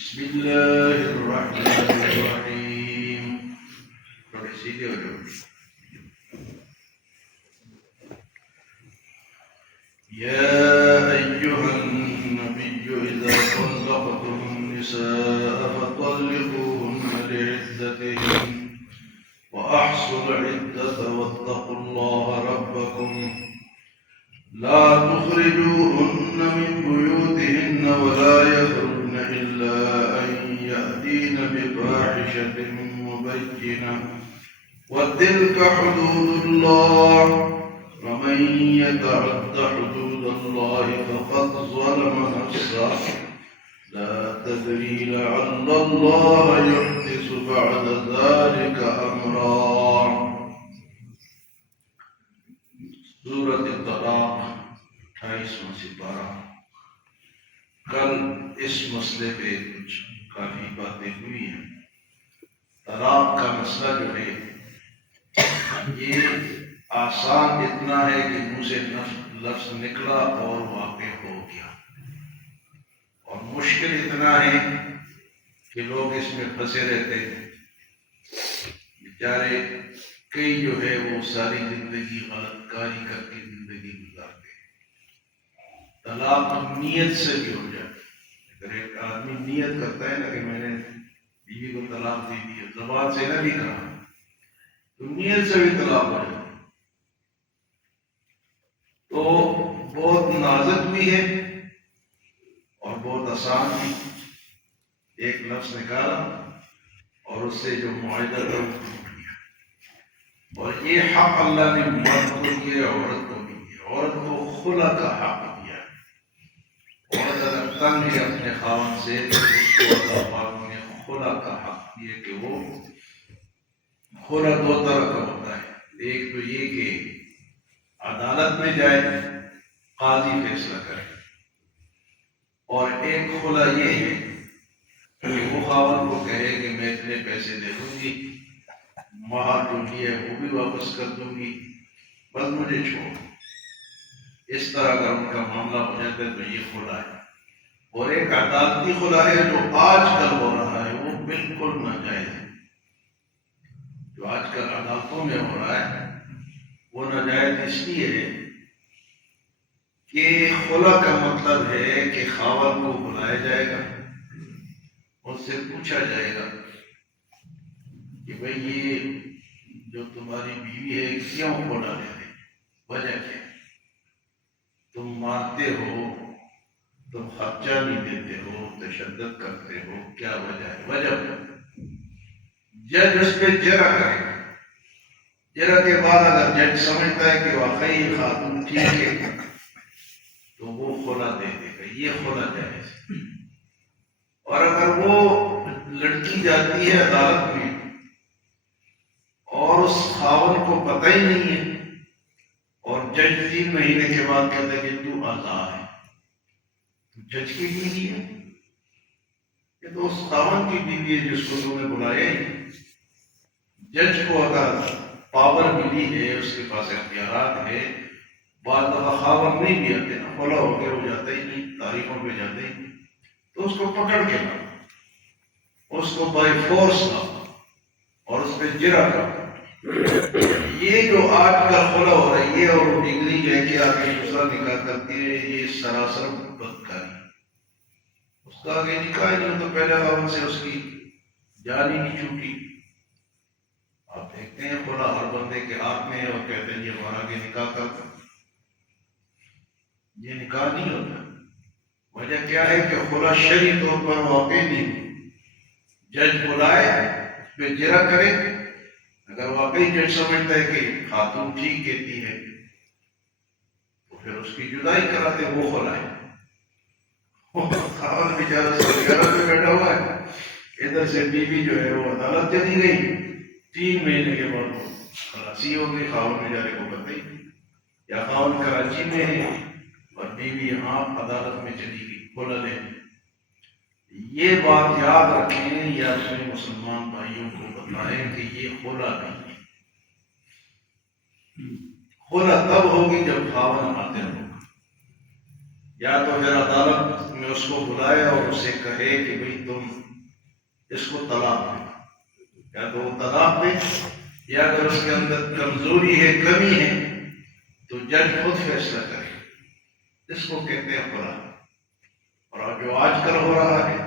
بسم الله الرحمن الرحيم. تھوڑی سیدھے ہو جاؤ. يا أيها النبي إذا طلقتم النساء فطلقوهن لعدتهن وأحصوا العدة واتقوا الله ربكم لا تخرجوهن من بيوتهن ولا يخرجن إلا أن يأتين بفاحشة مبينة وتلك حدود الله ومن يتعد حدود الله فقد ظلم نفسه لا تدري لعل الله يحدث بعد ذلك أمرا. سورۃ الطلاق 28واں سپارہ. کل اس مسئلے پہ کچھ کافی باتیں ہوئی ہیں. طلاق کا مسئلہ جو ہے یہ آسان اتنا ہے کہ منہ سے لفظ نکلا اور واقع ہو گیا، اور مشکل اتنا ہے کہ لوگ اس میں پھنسے رہتے ہیں. بیچارے کئی جو ہے وہ ساری زندگی غلط کاری کر کے زندگی گزارتے ہیں. طلاق نیت سے بھی ہو جاتی ہے. اگر ایک آدمی نیت کرتا ہے نا کہ میں نے بیوی کو طلاق دے دی ہے، زبان سے نہ بھی کہا، تو نیت سے بھی طلاق ہو جاتی ہے. تو بہت نازک بھی ہے اور بہت آسان بھی. ایک لفظ نکالا اور اس سے جو معاہدہ تھا وہ ٹوٹ گیا. اور یہ حق اللہ نے مرد کو دیا، عورت کو بھی دیا. عورت کو خلا کا حق دیا. عورت اگر تنگ ہے اپنے خاوند سے تو اس کو اللہ پاک نے خلا کا حق دیا کہ وہ خلا دو طرح کا ہوتا ہے. ایک تو یہ کہ عدالت میں جائے، قاضی فیصلہ کرے، اور ایک خلا یہ ہے کہ وہ خاوند کو کہے کہ میں اتنے پیسے دے دوں گی، مہر جو لیے وہ بھی واپس کر دوں گی، بس مجھے چھوڑ. اس طرح اگر ان کا معاملہ ہو جاتا ہے تو یہ خلا ہے. اور ایک عدالتی خلا ہے جو آج کل ہو رہا ہے، وہ بالکل ناجائز ہے. جو آج کل عدالتوں میں ہو رہا ہے وہ ناجائز اس لیے ہے کہ خلا کا مطلب ہے کہ خاوند کو بلایا جائے گا، اس سے پوچھا جائے گا کہ بھئی یہ جو تمہاری بیوی ہے کیوں خلا لے رہے، وجہ کیا ہے؟ تم مارتے ہو، تم خرچہ نہیں دیتے ہو، تشدد کرتے ہو، کیا وجہ ہے؟ وجہ جج اس پہ جرا کرے گا. جرا کے بعد اگر جج سمجھتا ہے کہ واقعی خاتون ٹھیک ہے تو وہ خلا دے دے گا. یہ خلا جائز ہے. اور اگر وہ لڑکی جاتی ہے عدالت میں اور اس خاوند کو پتہ ہی نہیں ہے اور جج 3 مہینے کے بعد کہتا ہے کہ تو آزاد ہے، تو جج کی بیوی ہے یہ تو اس خاوند کی بیوی ہے جس کو تم نے بلایا ہی. جج کو اگر پاور ملی ہے، اس کے پاس اختیارات ہے، بعض دفعہ خاوند نہیں بھی آتے نا، خلا ہو کے ہو جاتا ہی نہیں، تاریخوں پہ جاتے ہی نہیں، تو اس کو پکڑ کے لاؤ، اس کو بائی فورس لاؤ اور اس پہ جرا کرو. یہ جو آج کل خلا ہو رہا ہے یہ اور ڈگری لے کے آگے دوسرا نکاح کرتی ہے، یہ سراسر بدکاری. اس کا آگے نکاح نہیں ہو تو پہلے خاوند سے اس کی جان ہی نہیں چھوٹی. آپ دیکھتے ہیں خلا ہر بندے کے ہاتھ میں ہے اور کہتے ہیں یہ ہمارا آگے نکاح کرتا. یہ نکاح نہیں ہوتا. وجہ کیا ہے کہ خلا شرعی طور پر واقع نہیں. جج بلائے، اس پہ جرا کرے، اگر واقعی جج سمجھتا ہے کہ خاتون ٹھیک کہتی ہے تو پھر اس کی جدائی کراتے. وہ خلا ہے. خاوند بیچارہ سرگرہ پہ بیٹھا ہوا ہے، ادھر سے بیوی جو ہے وہ عدالت چلی گئی، 3 مہینے کے بعد وہ خلاصی ہو گئی. خاوند بیچارے کو پتہ ہی نہیں. یا خاوند کراچی میں ہے اور بیوی یہاں عدالت میں چلی گئی خلا لے. یہ بات یاد رکھیں یا اپنے مسلمان بھائیوں کو بتائیں کہ یہ خلا نہیں ہے. خلا تب ہوگی جب خاوند حاضر ہوگا. یا تو پھر عدالت میں اس کو بلائے اور اسے کہے کہ بھئی تم اس کو طلاق دے، یا تو وہ طلاق دے، یا اگر اس کے اندر کمزوری ہے، کمی ہے، تو جج خود فیصلہ کرے۔ اس کو کہتے ہیں خلا۔ اور جو آج کل ہو رہا ہے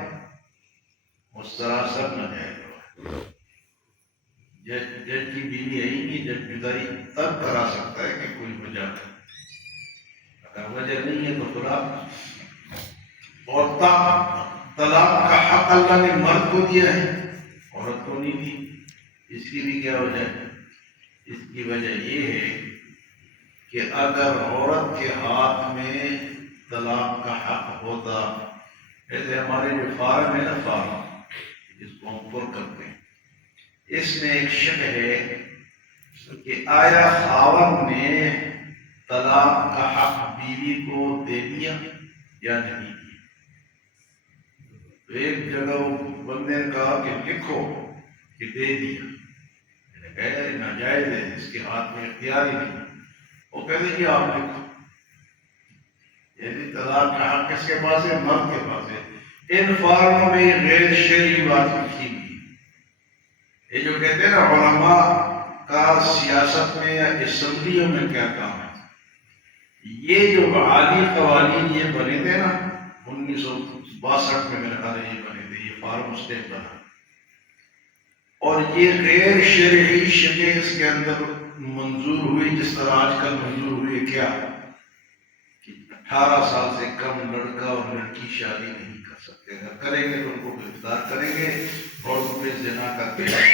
وہ سراسر ناجائز ہو ہے۔ جج کی بیوی آئی کہ جج جدائی تب کرا سکتا ہے کہ کوئی وجہ ہے، اگر وجہ نہیں ہے تو طلاق۔ اور طلاق کا حق اللہ نے مرد کو دیا ہے، عورت کو نہیں دی۔ اس کی بھی کیا وجہ ہے؟ اس کی وجہ یہ ہے کہ اگر عورت کے ہاتھ میں طلاق کا حق ہوتا، جیسے ہمارے جو فارم ہے نا، فارم جس کو ہم پر کرتے ہیں، اس میں ایک شک ہے کہ آیا خاوند نے طلاق کا حق بیوی کو دے دیا یا نہیں دیا۔ تو ایک جگہ بندے نے کہا کہ لکھو کہ دے دیا، ناجائز ہے، اس کے ہاتھ میں اختیار ہی نہیں۔ وہ کہتے جی آپ لکھو، یعنی طلاق کا حق کس کے پاس ہے؟ مرد کے پاس ہے۔ ان فارموں میں یہ غیر شرعی بات لکھی ہوئی ہے۔ یہ جو کہتے ہیں نا علماء کا سیاست میں یا اسمبلیوں میں کیا کام ہے، یہ جو عالی قوانین یہ بنے تھے نا 1962 میں، میرے خیال ہے یہ بنے تھے، یہ فارم اسٹیٹ بنا، اور یہ غیر شرعی شکیں اس کے اندر منظور ہوئی، جس طرح آج کل منظور ہوئی کیا کہ 18 سال سے کم لڑکا اور لڑکی شادی نہیں کر سکتے، اگر کریں گے تو ان کو گرفتار کریں گے اور ان پہ زنا کرتے ہیں۔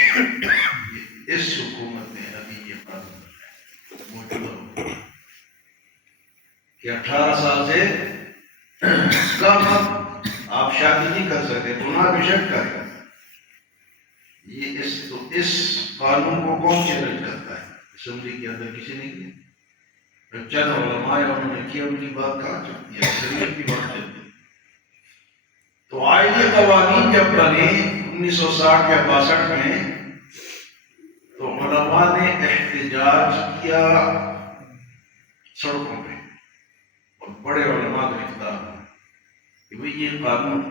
اس حکومت نے ابھی یہ قانون موجود ہے کہ 18 سال سے کم آپ شادی نہیں کر سکتے، گناہ بے شک کریں۔ یہ اس قانون کو کون چیلنج کرتا ہے؟ اسمبلی کے اندر کسی نے کیا؟ چند علماء انہوں نے کیا، ان کی بات کہاں چلتی ہے؟ شریعت کی بات چلتی ہے۔ تو آئینی قوانین جب بنے 1960 یا 62 میں، تو علماء نے احتجاج کیا سڑکوں پہ، اور بڑے علماء گرفتار ہوئے کہ بھئی یہ قانون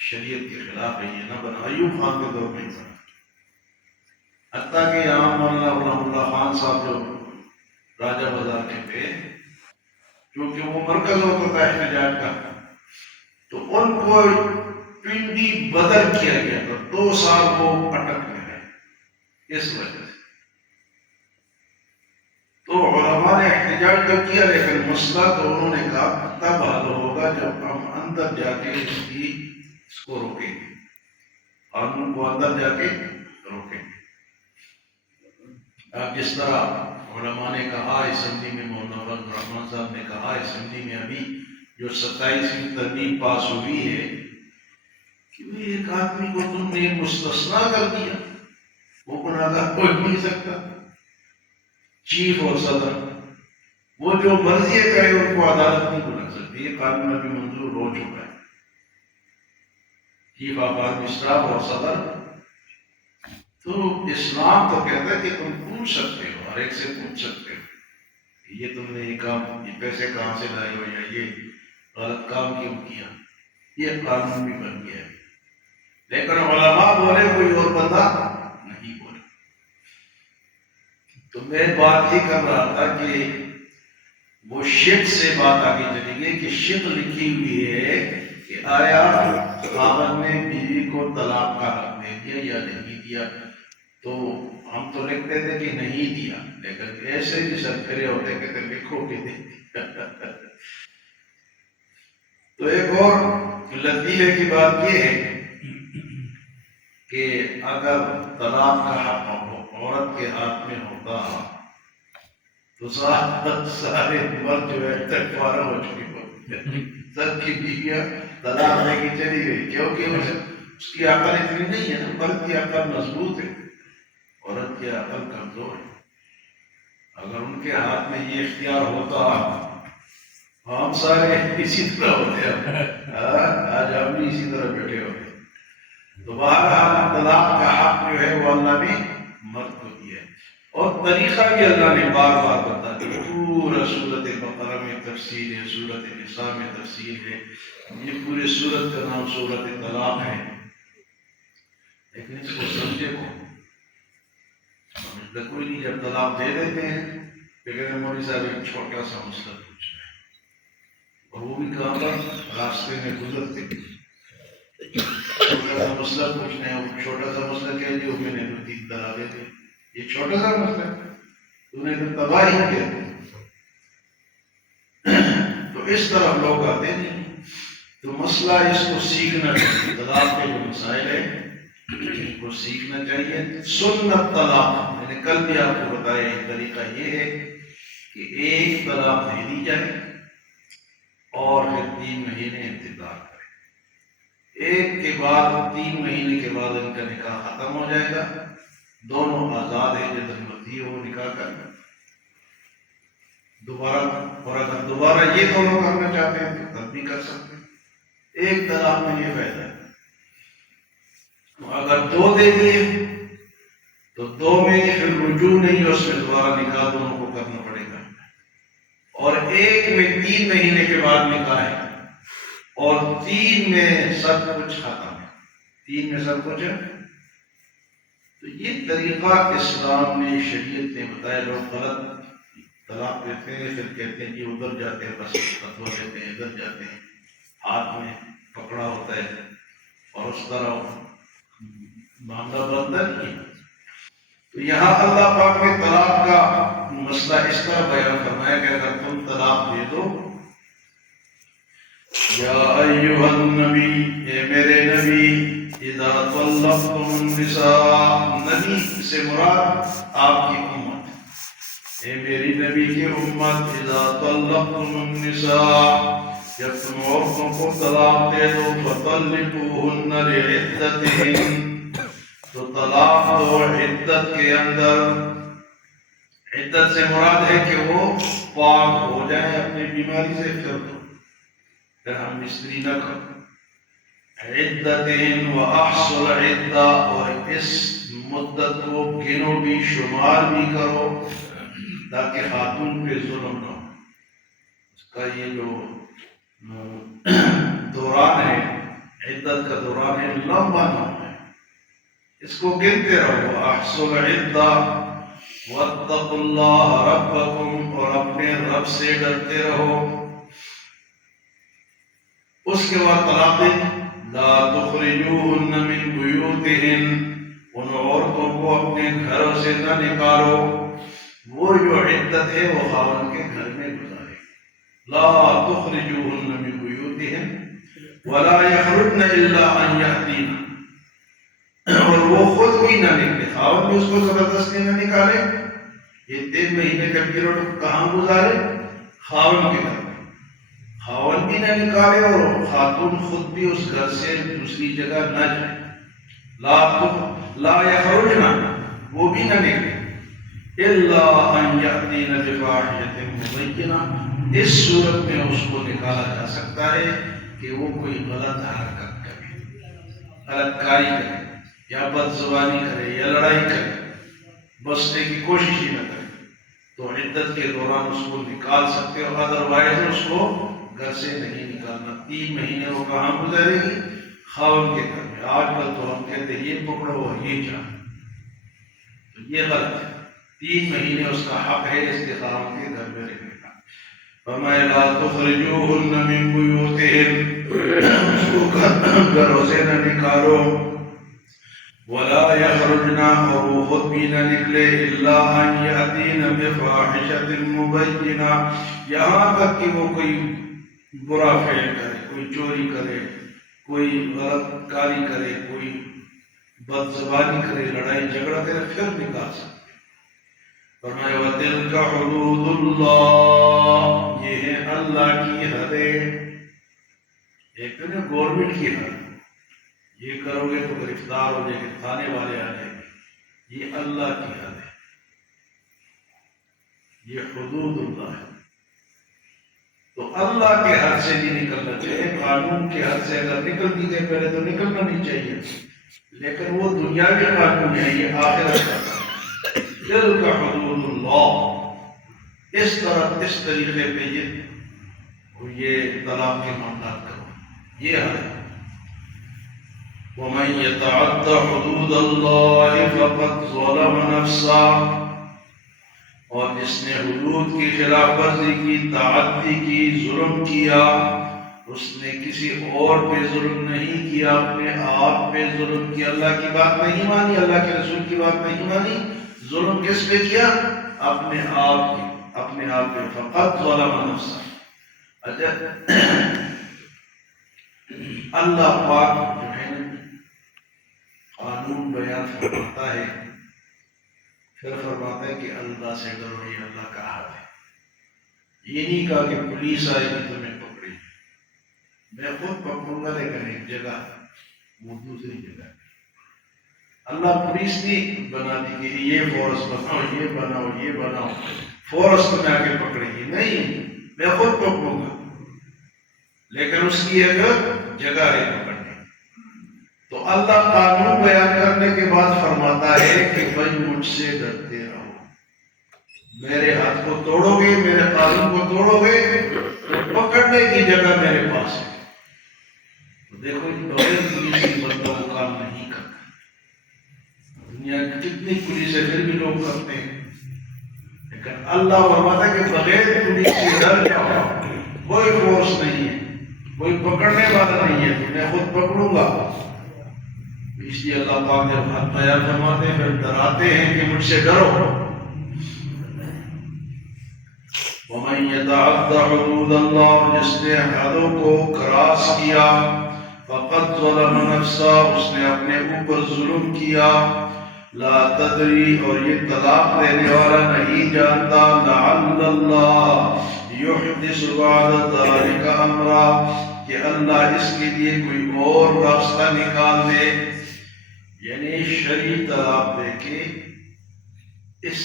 شریعت کے خلاف ہے، یہ نہ بنا۔ ایوب خان کے دور میں بنا، حتیٰ کہ یہاں مولانا غلام اللہ خان صاحب جو راجہ بازار کے تھے، کیونکہ وہ مرکز ہوتا تھا احتجاج کا، تو ان کو پنڈی بدر کیا گیا تھا، 2 سال وہ اٹک میں رہے اس وجہ سے۔ تو علماء نے احتجاج تو کیا، لیکن مسئلہ تو انہوں نے کہا تب حل ہوگا جب ہم اندر جا کے اس کو روکیں گے، قانون کو اندر جا کے روکیں گے۔ اب جس طرح علماء نے کہا اسمبلی میں، مولانا الرحمان صاحب نے کہا اسمبلی میں ابھی جو 27ویں ترمیم پاس ہوئی ہے کہ ایک آدمی کو تم نے مستثنا کر دیا، وہ گناہگار ہو نہیں سکتا، چیف اور صدر وہ جو مرضی کرے ان کو عدالت نہیں بنا سکتی۔ یہ قانون ابھی منظور ہو چکا ہے، چیف آف آرمی اسٹاف اور صدر۔ تو اسلام تو کہتا ہے کہ تم پوچھ سکتے ہو، ہر ایک سے پوچھ سکتے ہو یہ تم نے یہ کام، یہ پیسے کہاں سے لائے ہو، یا یہ غلط کام کیوں کیا۔ یہ قانون بھی بن گیا ہے، لیکن علماء بولے، کوئی اور بندہ نہیں بولے۔ تو میں بات یہ کر رہا تھا کہ وہ شک سے بات آگے چلی گئی کہ شک لکھی ہوئی ہے کہ آیا خاوند نے بیوی کو طلاق کا حق دے دیا یا نہیں دیا۔ تو ہم تو لکھتے تھے کہ نہیں دیا، لیکن ایسے بھی سر کھڑے ہوتے کہتے لکھو کہ دے دیا۔ تو ایک اور لطیفے کی بات یہ ہے کہ اگر طلاق کا حق عورت کے ہاتھ میں ہوتا تو سارے مرد جو ہے تک فارغ ہو چکے ہوتے، سب کی بیویاں طلاق دے کے چلی گئی، کیونکہ اس کی عقل اتنی نہیں ہے نا۔ مرد کی عقل مضبوط ہے، عورت کی عقل کمزور ہے۔ اگر ان کے ہاتھ میں یہ اختیار ہوتا، ہم سارے اسی طرح ہوتے ہیں، آج ہم بھی اسی طرح بیٹھے ہوتے۔ تو بہرحال طلاق کا حق جو ہے وہ اللہ نے مرد کو دیا ہے، اور طریقہ بھی اللہ نے بار بار بتا دیا۔ پورا سورۃ بقرہ میں تفسیر ہے، سورۃ النساء میں تفسیر ہے، یہ پورے سورت کا نام سورۃ طلاق ہے، لیکن اس کو سمجھے کو سمجھتا کوئی نہیں۔ جب طلاق دے دیتے ہیں کہ کہتے ہیں مولوی صاحب ایک چھوٹا سا مسئلہ پوچھنا ہے، اور وہ بھی کہاں پر راستے میں گزرتے چھوٹا سا مسئلہ پوچھنا ہے۔ وہ چھوٹا سا مسئلہ کیا ہے؟ جو میں نے تو 3 طلاقیں دی، یہ چھوٹا سا مسئلہ ہے، تو نے تو تباہی کیا۔ تو اس طرح لوگ آتے نہیں، تو مسئلہ اس کو سیکھنا چاہیے۔ طلاق کے جو مسائل ہیں ان کو سیکھنا چاہیے۔ سنت طلاق، میں نے کل بھی آپ کو بتایا، ایک طریقہ یہ ہے کہ ایک طلاق دے دی جائے اور پھر 3 مہینے انتظار کرے، ایک کے بعد 3 مہینے کے بعد ان کا نکاح ختم ہو جائے گا، دونوں آزاد ہیں، جدن مرضی ہو وہ نکاح کرنا دوبارہ، اور اگر دوبارہ یہ دونوں کرنا چاہتے ہیں تو تب بھی کر سکتے ہیں۔ ایک طلاق میں یہ فائدہ ہے، اگر 2 دے دیے تو 2 میں پھر رجوع نہیں، اس میں دوبارہ نکاح دونوں کو کرنا پڑے گا، اور ایک میں 3 مہینے کے بعد نکاح ہے، اور 3 میں سب کچھ ختم ہے، 3 میں سب کچھ ہے۔ تو یہ طریقہ اسلام نے، شریعت نے بتایا۔ لوگ غلط طلاق دیتے ہیں، پھر کہتے ہیں کہ ادھر جاتے ہیں، بس فتویٰ دیتے ہیں، ادھر جاتے ہیں، ہاتھ میں پکڑا ہوتا ہے، اور اس طرح معاملہ بنتا نہیں ہے۔ تو یہاں اللہ پاک نے طلاق کا مسئلہ اس طرح بیان فرمایا کہ اگر تم طلاق دے دو، یا ایھا النبی، اے میرے نبی، اذا طلقتم النساء، نبی سے مراد آپ کی امت، اے میری نبی کی امت، اذا طلقتم النساء، جب تم عورتوں کو طلاق دے دو، فطلقوہن لعدتہن، تو طلاق دو عدت کے اندر۔ عدت سے مراد ہے کہ وہ پاک ہو جائے اپنی بیماری سے، پھر ہم مستری نہ کرو۔ عدتہن واحصوا العدہ، اور اس مدت کو گنو بھی، شمار بھی کرو، تاکہ خاتون پہ ظلم نہ ہو۔ اس کا یہ جو دوران ہے، عدت کا دوران ہے، لمبا نہ ہو، اس کو گنتے رہو۔ احصوا العدہ واتقوا اللہ ربکم، اور اپنے رب سے ڈرتے رہو۔ اس کے بعد طلاق دیں، لا تخرجوہن من بیوتہن، ان عورتوں کو اپنے گھروں سے نہ نکالو، وہ جو عدت ہے وہ خاوند کے گھر میں گزارے۔ لا تخرجوہن من بیوتہن ولا یخرجن الا ان یأتین، اور وہ خود بھی نہ نکلے، خاوند بھی اس کو زبردستی نہ نکالے۔ یہ 3 مہینے کا پیریڈ کہاں گزارے؟ خاوند کے گھر میں، خاوند بھی نہ نکالے اور خاتون خود بھی اس گھر سے دوسری جگہ نہ جائے۔ لا یخرجن، وہ بھی نہ نکلے، الا ان یأتین بفاحشۃ مبینہ، اس صورت میں اس کو نکالا جا سکتا ہے کہ وہ کوئی غلط حرکت کرے، غلط کاری کرے، یا بد زبانی کرے، یا لڑائی کرے، بچنے کی کوشش ہی نہ کرے، تو عدت کے دوران اس کو نکال سکتے ہو، ادروائز اس کو گھر سے نہیں نکالنا۔ 3 مہینے وہ کہاں گزارے گی؟ خاوند کے گھر میں۔ آج کل تو ہم کہتے ہیں یہ پکڑو اور یہ جاؤ، تو یہ غلط ہے۔ 3 مہینے اس کا حق ہے اس کے خاوند کے گھر میں رہنے کا۔ فرمایا لا تخرجوہن من بیوتہن، اس کو گھروں سے نہ نکالو، ولا یخرجن، اور وہ خود بھی نہ نکلے، الا ان یأتین بفاحشۃ مبینہ، یہاں تک کہ وہ کوئی برا فعل کرے، کوئی چوری کرے، کوئی غلط کاری کرے، کوئی بد زبانی کرے، لڑائی جھگڑا کرے، پھر نکال سکتے۔ فرمایا وَتِلْكَ حُدُودُ اللَّهِ، یہ ہے اللہ کی حدیں۔ ایک تو نا گورنمنٹ کی حد، یہ کرو گے تو گرفتار ہو جائے گے، تھانے والے آ جائیں گے، یہ اللہ کی حد ہے، یہ حدود اللہ ہے۔ تو اللہ کے حد سے نہیں نکلنا چاہیے، قانون کے حد سے اگر نکل بھی گئے پہلے تو نکلنا نہیں چاہیے، لیکن وہ دنیاوی قانون ہے، یہ آخرت کا قانون۔ تِلْكَ حُدُودُ اللَّهِ، اس طرح اس طریقے پہ یہ یہ طلاق کے معاملات کرو، یہ حل ہے۔ وَمَن يَتَعَدَّ حُدُودَ اللَّهِ فَقَدْ ظَلَمَ نَفْسَهُ، اور جس نے حدود کی خلاف ورزی کی، تعدی کی، ظلم کیا، اس نے کسی اور پہ ظلم نہیں کیا، اپنے آپ پہ ظلم کیا، اللہ کی بات نہیں مانی، اللہ کے رسول کی بات نہیں مانی، ظلم کس پہ کیا؟ اپنے آپ پہ۔ فقط ظلم نفسہ۔ اچھا، اللہ پاک جو ہے قانون بیان فرماتا ہے، پھر فرماتا ہے کہ اللہ سے ڈرو، یہ اللہ کا حق ہے۔ یہ نہیں کہا کہ پولیس آئے گی تمہیں پکڑے، میں خود پکڑوں گا، لیکن ایک جگہ وہ دوسری جگہ۔ اللہ پولیس نہیں بنا دی کہ یہ فورس بناؤ، یہ بناؤ، یہ بناؤ، فورس بنا کے پکڑے گی، نہیں، میں خود پکڑوں گا، لیکن اس کی ایک جگہ ہے پکڑنے۔ تو اللہ قانون بیان کرنے کے بعد فرماتا ہے کہ بھائی مجھ سے ڈرتے رہو، میرے ہاتھ کو توڑو گے، میرے قانون کو توڑو گے، پکڑنے کی جگہ میرے پاس ہے۔ تو دیکھو بغیر پولیس کی بندہ وہ کام نہیں کرتا۔ دنیا کی کتنی پولیس ہے، پھر بھی لوگ کرتے ہیں، لیکن اللہ فرماتا ہے کہ بغیر پولیس سے ڈر جاؤ، کوئی فورس نہیں ہے، کوئی پکڑنے والا نہیں ہے، میں خود پکڑوں گا۔ اس لیے اللہ پاک جب حق بیان فرماتے ہیں پھر ڈراتے ہیں کہ مجھ سے ڈرو۔ وَمَن يَتَعَدَّ حُدُودَ اللَّهِ، جس نے حدوں کو کراس کیا، فَقَدْ ظَلَمَ نَفْسَهُ، اس نے اپنے اوپر ظلم کیا۔ لا تدری، اور یہ طلاق دینے والا نہیں جانتا، لعل اللہ یحدث بعد ذلک امرا، کہ اللہ اس کے لیے کوئی اور راستہ نکال دے، یعنی شرعی طلاق دے کے اس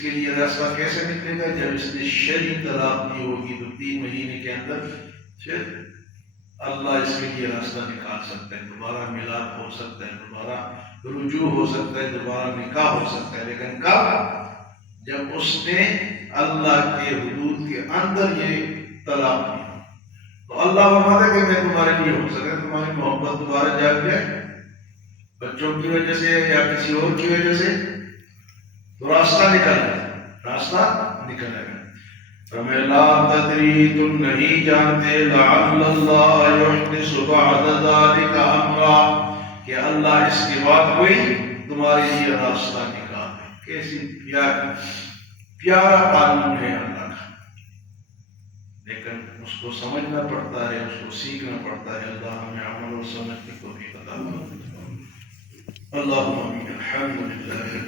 کے لیے راستہ کیسے نکلے گا؟ جب اس نے شرعی طلاق دی ہوگی تو 3 مہینے کے اندر پھر اللہ اس کے لیے راستہ نکال سکتا ہے، دوبارہ ملاپ ہو سکتا ہے، دوبارہ رجوع ہو سکتا ہے، دوبارہ نکاح ہو سکتا ہے، لیکن کب؟ جب اس نے اللہ کے حدود کے اندر یہ طلاق دی۔ تو اللہ فرماتا ہے کہ میں تمہارے لیے ہو سکتا ہے تمہاری محبت دوبارہ جاگ جائے، بچوں کی وجہ سے یا کسی اور کی وجہ سے، تو راستہ نکل آئے گا۔ لا تدری، تم نہیں جانتے، لعل اللہ یحدث بعد ذلک امرا، کہ اللہ اس کے بعد کوئی تمہارے لیے راستہ نکال دے۔ کیسی پیارا قانون ہے اللہ کا، لیکن اس کو سمجھنا پڑتا ہے، اس کو سیکھنا پڑتا ہے۔ اللہ ہمیں عمل اور سمجھنے کو بھی عطا فرمائے۔ اللہم آمین۔ الحمدللہ۔